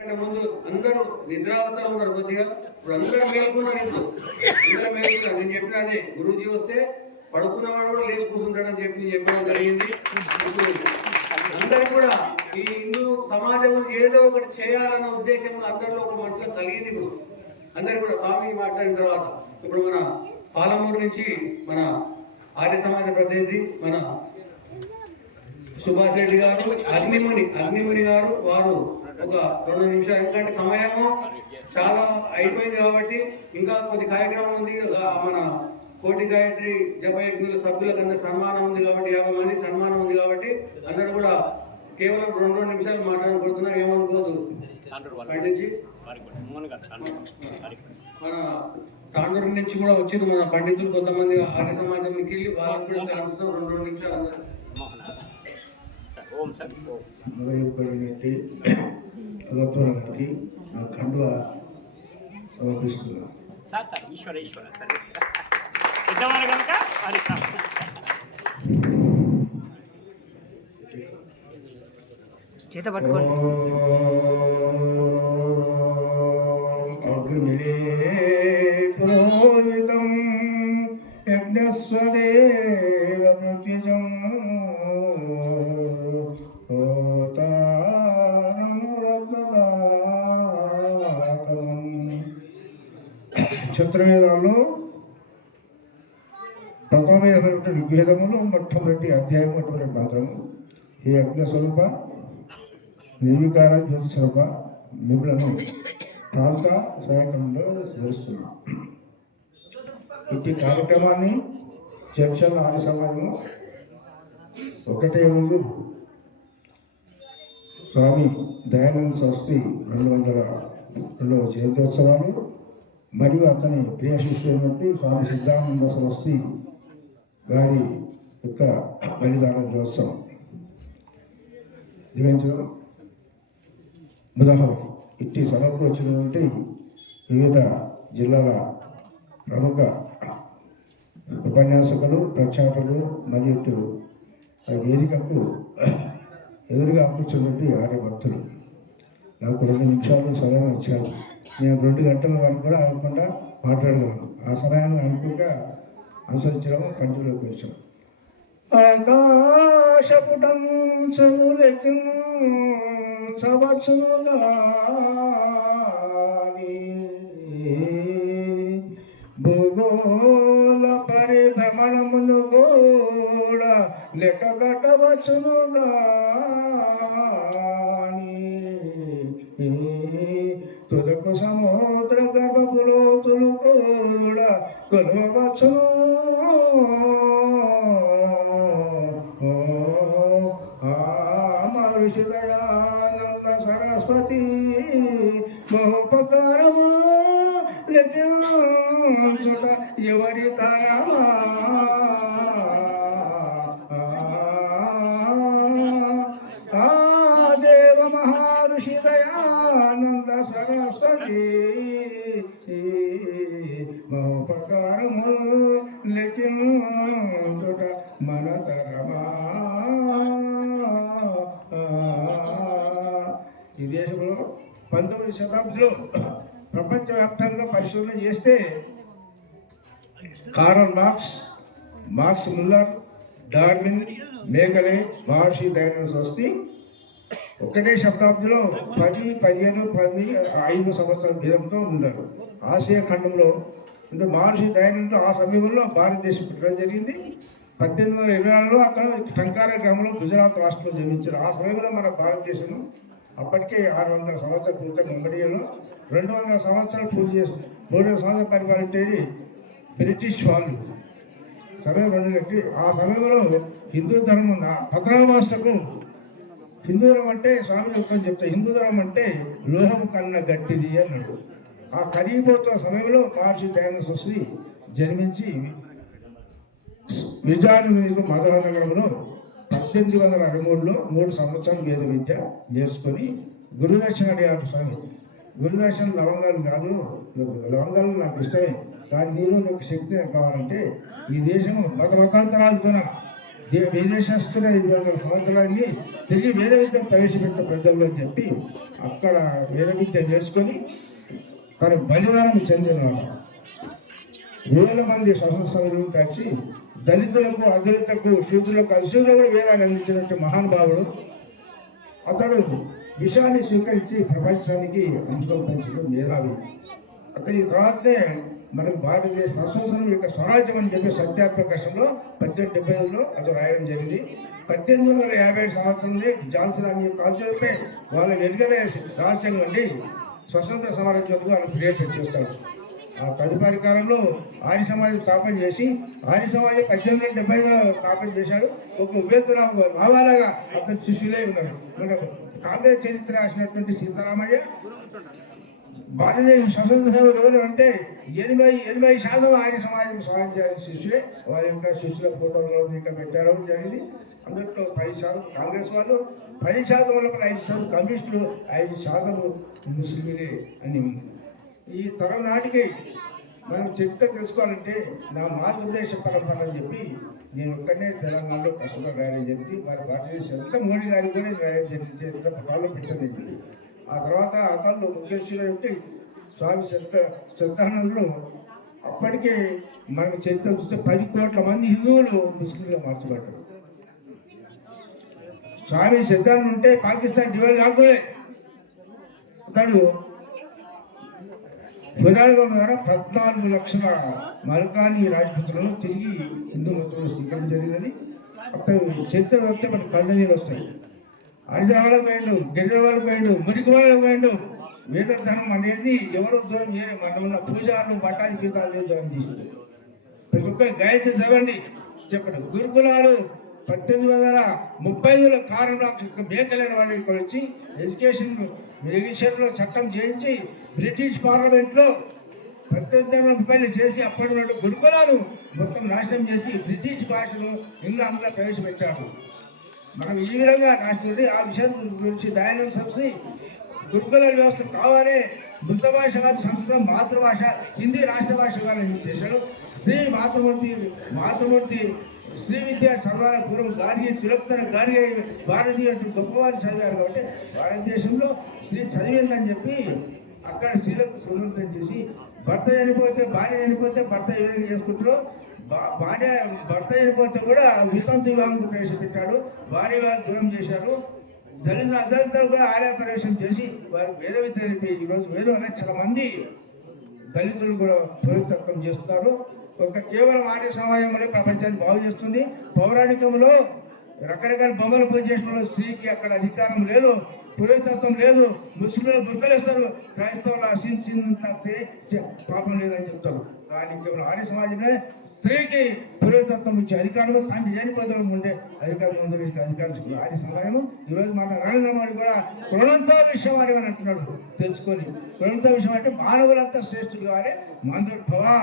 ముందు అందరూ నిద్రావస్థలో ఉన్నారు కొద్దిగా. ఇప్పుడు అందరూ మేల్కొన్నారు. ఇప్పుడు అందరూ మేల్కొన్నారు. నేను చెప్పిన అదే గురూజీ వస్తే పడుకున్నవాడు కూడా లేచి కూర్చుంటాడని చెప్పడం జరిగింది. ఇప్పుడు అందరూ కూడా ఈ హిందూ సమాజం ఏదో ఒకటి చేయాలన్న ఉద్దేశంలో అందరిలో ఒక మనసులో కలిగింది. ఇప్పుడు అందరూ కూడా స్వామి మాట్లాడిన తర్వాత ఇప్పుడు మన పాలమూరు నుంచి మన ఆర్య సమాజ ప్రతినిధి మన సుభాష్ రెడ్డి గారు, అగ్నిముని గారు, వారు ఒక 2 నిమిషాలు, ఎందుకంటే సమయము చాలా అయిపోయింది కాబట్టి ఇంకా కొద్ది కార్యక్రమం ఉంది. మన కోటి గాయత్రి జపయజ్ఞుల సభ్యులకు అందరూ సన్మానం ఉంది కాబట్టి 50 మంది సన్మానం ఉంది కాబట్టి అందరూ కూడా కేవలం 2 నిమిషాలు మాట్లాడుకుంటున్నారు. ఏమనుకోదు. పండించి మన తాండూరు నుంచి కూడా వచ్చింది మన పండితులు కొంతమంది ఆర్య సమాజంకి వెళ్ళి వాళ్ళకి కూడా కలుస్తాం. 2 నిమిషాలు అందరూ గారికి ఆ కండువ సమర్పిస్తున్నాను. చేత పట్టుకోండి. అగ్నిలే పురోహితం యజ్ఞస్వదేవ ప్రతిజం క్షత్రవేదాల్లో ప్రథమమైనటువంటి ఋగ్వేదములు మొట్టమొదటి అధ్యాయం మొట్టమొదటి మంత్రము ఈ అగ్ని స్వరూప నిర్వికార జ్యోతి స్వరూప మిమ్మలను ప్రాంత సహాయకంలో స్మరిస్తున్నాం. ఇట్టి కార్యక్రమాన్ని చర్చల ఆర్య సమాజము ఒకటే ముందు స్వామి దయానంద సరస్వతి 202వ జయంత్యోత్సవాలు మరియు అతని ప్రియ శిష్యులైనటువంటి స్వామి సిద్ధానంద సరస్వతి గారి యొక్క బలిదాన దినోత్సవం నిర్వహించడం ఉదాహరణ. ఇట్టి సభకు వచ్చినటువంటి వివిధ జిల్లాల ప్రముఖ ఉపన్యాసకులు, ప్రచారకులు మరియు వేదికకు ఎదురుగా కూర్చున్నటువంటి ఆర్య భక్తులు నాకు 2 నిమిషాలు సమయం ఇచ్చారు. నేను 2 గంటల వరకు కూడా ఆగకుండా మాట్లాడగలను. ఆ సమయాన్ని అనుకుగా అనుసరించడం కంటిలోకి వచ్చాం. ఆకాశపుటం చెవులెక్కి భూగోళ పరిభ్రమణమును కూడా లెక్క కట్టవచ్చునుగా తుదకు సముద్ర గర్భపులోతులు కూడా కొలవచ్చును. ఋషిదయానంద సరస్వతి మహోపకారము లెక్కించుట ఎవరి తరమా ఆ దేవ మహర్షి దయానంద సరస్వతి మహోపకారము లెక్కించుట మన తరమా. ఈ దేశంలో 19వ శతాబ్దిలో ప్రపంచవ్యాప్తంగా పరిశోధన చేస్తే కార్ల్ మార్క్స్ ముల్లర్, డార్విన్, మేకలే, మహర్షి దయానంద సరస్వతి ఒకటే శతాబ్దిలో 10, 15, 5 సంవత్సరాల భేదంతో ఉన్నారు. ఆసియా ఖండంలో అంటే మహర్షి దయానంద ఆ సమయంలో భారతదేశం పుట్టడం జరిగింది. 1826లో అక్కడ టంకార గ్రామంలో గుజరాత్ రాష్ట్రంలో జన్మించారు. ఆ సమయంలో మన భారతదేశం అప్పటికే 600 సంవత్సరాల క్రితం ముంబడిలో 200 సంవత్సరాలు పూర్తి 300 సంవత్సరాల పరిపాలించేది బ్రిటిష్ వాళ్ళు. సరే 2 ఆ సమయంలో హిందూ ధర్మం పత్రావాసకు హిందూ ధర్మం అంటే స్వామి చెప్తాను చెప్తా, హిందూ ధర్మం అంటే లోహం కన్న గట్టిది అన్నాడు. ఆ కరిగిపోతున్న సమయంలో మహర్షి దయానంద సరస్వతి జన్మించి విజయనగరంలో మధురనగరంలో 1863లో 3 సంవత్సరాలు వేద విద్య నేర్చుకొని గురుదర్శన అడిగారు స్వామి. గురుదర్శన లవంగాలు కాదు, లవంగాలు నాకు ఇష్టమే, కానీ నీలో ఒక శక్తి కావాలంటే ఈ దేశం మతాంతరాలతో విదేశస్తుల 200 సంవత్సరాన్ని తిరిగి వేద విద్య ప్రవేశపెట్టిన ప్రజల్లో అని చెప్పి అక్కడ వేద విద్య నేర్చుకొని తన బలిదానం చెందినవాడు. వేల మంది స్వసంస్థలు కలిసి దళితులకు, అదళితులకు, శూద్రులకు, అశూద్రులకు కూడా వేదాన్ని అందించినట్టు మహానుభావుడు. అతడు విషయాన్ని స్వీకరించి ప్రపంచానికి అంశం పంచడం మేధావి. అతని తర్వాతే మనకు భారతదేశ స్వతంత్రం యొక్క స్వరాజ్యం అని చెప్పి సత్యాప్రకాశంలో 1870లో అది రాయడం జరిగింది. 1857 సంవత్సరంలో జాన్సన్ అని కాల్చే వాళ్ళ వెలుగనే రహస్యం నుండి స్వతంత్ర సమాజంలో వాళ్ళు క్రియేట్ చేస్తారు. ఆ తదుపరి కాలంలో ఆర్య సమాజం స్థాపన చేసి ఆర్య సమాజం 1870లో స్థాపన చేశాడు. ఒక ఉభేతురావు రావాలగా అతని శిష్యులే ఉన్నారు. మన కాంగ్రెస్ చరిత్ర రాసినటువంటి సీతారామయ్య భారతదేశ స్వతంత్ర సేవలు ఎవరు అంటే 80% ఆర్య సమాజం సమాజం శిష్యులే. వారి యొక్క శిష్యుల ఫోటోలు ఇక్కడ పెట్టడం జరిగింది. అందులో 10% కాంగ్రెస్ వాళ్ళు, 10% వాళ్ళ 5% కమ్యూనిస్టులు, 5% ముస్లింలే అని. ఈ తరం నాటికి మనం చరిత్ర తెలుసుకోవాలంటే నా మార్గోద్దేశ పరంపర అని చెప్పి నేను ఒక్కనే తెలంగాణలో కష్టంగా రాయడం జరిగింది. వారి భారతదేశం అంతా మోడీ గారికి కూడా రాయడం జరిగింది, పట్టాల్లో పెట్టడం. ఆ తర్వాత అతను ముఖ్యమంత్రి స్వామి సత్యానందుడు అప్పటికే మనకు చరిత్ర చూస్తే 10 కోట్ల మంది హిందువులు ముస్లింగా మార్చబడ్డారు. స్వామి సత్యానంద ఉంటే పాకిస్తాన్ డివైడ్ కాకూడదే. అతడు ప్రధానంగా ద్వారా 14 లక్షల మరకాని రాజపుత్రులను తిరిగి హిందూ మతంలో స్వీకరణ జరిగిందని అక్కడ చరిత్ర వస్తే మనకు కళ్ళ నీళ్ళు వస్తాయి. హరిజనాలకు పోయిండు, గిరిజనులకు పోయిండు, మురికి వాళ్ళకు పోయిండు. వేదధనం అనేది ఎవరు దూరం చేయరు. మన ఉన్న పూజారులు మఠాన్ని గీతాలు దూరం చేసింది. ప్రతి ఒక్కరు గాయత్రి చదవండి చెప్పండి. గురుకులాలు 1835లో కారణం మేకలైన వాళ్ళు ఇక్కడ వచ్చి ఎడ్యుకేషన్లో చట్టం చేయించి బ్రిటిష్ పార్లమెంట్లో 1830 చేసి అప్పటి నుండి గురుకులాలు మొత్తం నాశనం చేసి బ్రిటిష్ భాషను ఇంగ్లాండ్లో ప్రవేశపెట్టారు. మనం ఈ విధంగా నాశనం ఆ విషయం గురించి దయానంద సరస్వతి గురుకుల వ్యవస్థ కావాలి, మృత భాష కాదు, సంస్కృతం మాతృభాష, హిందీ రాష్ట్ర భాష కావాలని చేశాడు. శ్రీ మాతృమూర్తి శ్రీ విద్య చదవాల పూర్వం గార్గి తిరుపతి గార్గి భారతీయ గొప్పవారు చదివారు. కాబట్టి భారతదేశంలో స్త్రీ చదివిందని చెప్పి అక్కడ స్త్రీలకు సున్నితం చేసి భర్త చనిపోతే భార్య చనిపోతే భర్త ఏ విధంగా చేసుకుంటారో భర్త చనిపోతే కూడా వితంతు వివాహం ప్రవేశపెట్టాడు. భార్య వారు దూరం చేశారు. దళితులు కూడా ఆలయ ప్రవేశం చేసి వారికి వేద విద్య తెలిపి ఈరోజు వేదం అనేది చాలా మంది దళితులు కూడా పురోగతత్వం చేస్తున్నారు. ఒక కేవలం ఆర్య సమాజం వల్ల ప్రపంచాన్ని బాగు చేస్తుంది. పౌరాణికంలో రకరకాల బొమ్మలు పూజ చేసిన స్త్రీకి అక్కడ అధికారం లేదు, పురోగతత్వం లేదు. ముస్లింలు బుర్కలేస్తారు, క్రైస్తవుల పాపం లేదని చెప్తారు. కానీ కేవలం ఆర్య సమాజమే స్త్రీకి పురోగతత్వం ఇచ్చే అధికారం, తండ్రి చనిపోతడం ఉండే అధికారం ముందు అధికారం ఆర్య సమాజం. ఈరోజు మన నరేంద్ర మోడీ కూడా కులంతో విషయం అని అంటున్నాడు. తెలుసుకొని కులంతో విషయం అంటే మానవులంతా శ్రేష్ఠులు కావాలి, మందుడు భవా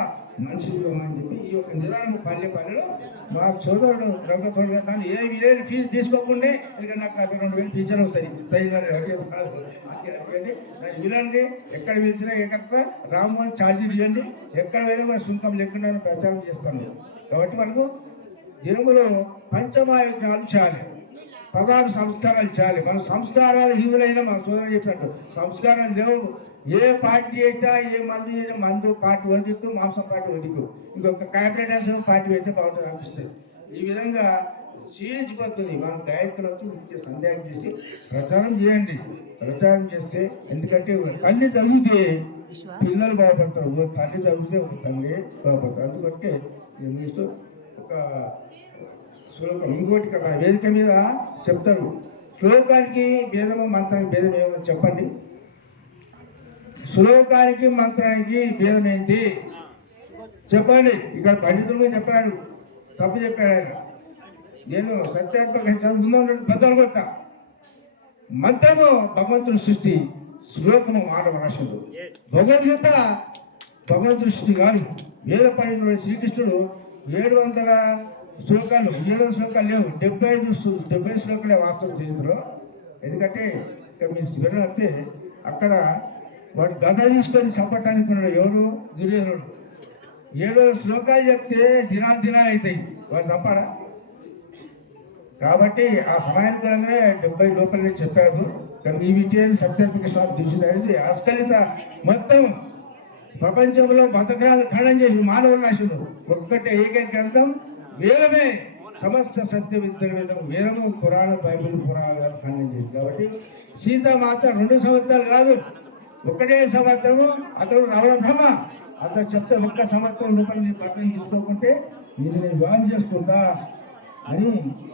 మనుషులు అని చెప్పి ఈ యొక్క నిదానం పల్లెలో మా సోదరుడు రంగతోడు కానీ ఏ విలేజ్ ఫీజు తీసుకోకుండా ఇక నాకు 2,000 టీచర్లు వస్తాయి. వినండి, ఎక్కడ పిలిచినా ఎక్కడ రామ్మోహన్ ఛార్జీలు ఇవ్వండి, ఎక్కడ వెళ్ళి మన సుంకం లేకుండా ప్రచారం చేస్తాను. కాబట్టి మనకు దినములో పంచమహాయజ్ఞాలు చేయాలి, 16 సంస్కారాలు చేయాలి. మన సంస్కారాలు హిందువులైనా మన సోదరులు చెప్పినట్టు సంస్కారాలు లేవు. ఏ పార్టీ అయితే ఏ మందు చేసినా మందు పార్టీ వదిలికు, మాంసం పార్టీ వదిలికు, ఇంకొక క్యాబినెట్ పార్టీ అయితే బాగుంటుంది అనిపిస్తుంది. ఈ విధంగా క్షీణించిపోతుంది. మనం గాయకులకు నిత్య సందేహం చేసి ప్రచారం చేయండి. ప్రచారం చేస్తే ఎందుకంటే తల్లి చదివితే పిల్లలు బాగుపడతారు, తల్లి చదివితే ఒక తండ్రి బాగుపడతారు. అందుకంటే నేను ఒక శ్లోకం ఇంకోటి కదా వేదిక మీద చెప్తారు. శ్లోకానికి భేదము, మంత్రానికి భేదం ఏమో చెప్పండి. శ్లోకానికి మంత్రానికి భేదం ఏంటి చెప్పండి. ఇక్కడ పండితులు చెప్పాడు, తప్పు చెప్పాడు ఆయన. నేను సత్యాత్మక ముందు బద్దలు కొడతా. మంత్రము భగవంతుని సృష్టి, శ్లోకము మానవ రాశుడు. భగవద్గీత భగవంతుని సృష్టి కాదు. వేద పండితుడు శ్రీకృష్ణుడు 700 శ్లోకాలు 700 శ్లోకాలు లేవు, 70 శ్లోకాలే వాస్తవం చరిత్రలో. ఎందుకంటే ఇక్కడ మీరు వినస్తే అక్కడ వాడు గద తీసుకొని చంపటానికి ఉన్నాడు. ఎవరు? దుర్యోధనుడు. 7 శ్లోకాలు చెప్తే దినాలు అవుతాయి. వాడు చంపాడా? కాబట్టి ఆ సమయానుకూలంగానే 70 లోపలనే చెప్పారు. కానీ ఈ విజయం సర్టిఫికేషన్ ఆఫ్ డిక్షనరీ ఆస్కలిత మొత్తం ప్రపంచంలో మతగ్రాలు ఖండం చేసి మానవుల నాశనం ఒక్కటే ఏకైక గ్రంథం వేదమే. సమస్త సత్య విద్యవేదం వేదము, పురాణ బైబిల్ పురాణాలు ఖండం చేసి. కాబట్టి సీతామాత 2 సంవత్సరాలు కాదు, ఒకటే సంవత్సరము అతడు రమణ బ్రహ్మ అతను చెప్తే 1 సంవత్సరం రూపాయలు నీ పక్కన తీసుకోకుంటే నేను వివాహం చేసుకుంటా అని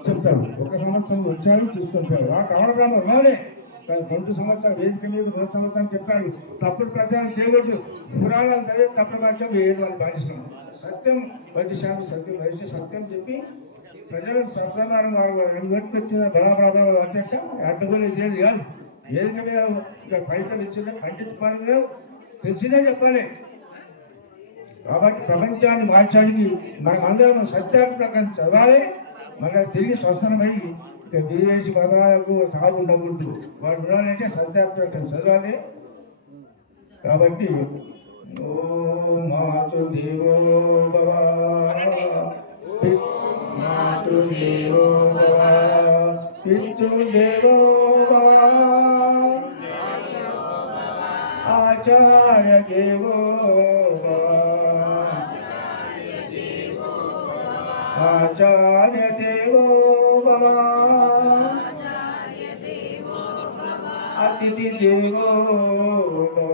చెప్తాడు. 1 సంవత్సరం వచ్చాడు తీసుకుంటాడు. ఆ రమణ బ్రహ్మ రాలే, కానీ 2 సంవత్సరాలు వేదిక మీద 2 సంవత్సరాలు చెప్పాడు. తప్పుడు ప్రచారం చేయవచ్చు, పురాణాలు చదివే తప్పుడు పక్షం వేయడం వాళ్ళు భావిస్తున్నాం. సత్యం వైద్యశాస్త్రం సత్యం వైద్య సత్యం చెప్పి ప్రజల సత్యనారాయణ వచ్చిన బలాబలాలు వచ్చాక అడ్డగోలు చేయదు కాదు. వేదిక మీద పైసలు ఇచ్చిన పండించుకోవాలి, తెలిసినా చెప్పాలి. కాబట్టి ప్రపంచాన్ని మార్చడానికి మనమందరం సత్యాన్ని ప్రకారం చదవాలి. మన తిరిగి స్వస్థనమై విదేశీ పదాలకు సాగు ఉండకూడదు. వాడు ఉండాలంటే సత్యాన్ని ప్రకారం చదవాలి. కాబట్టి ఓ మాతృదేవో భవ, మాతృదేవో భవ, పితృదేవో భవ, ఆచార్య దేవో భవ, ఆచార్య దేవో భవ, అతిథి దేవో భవ,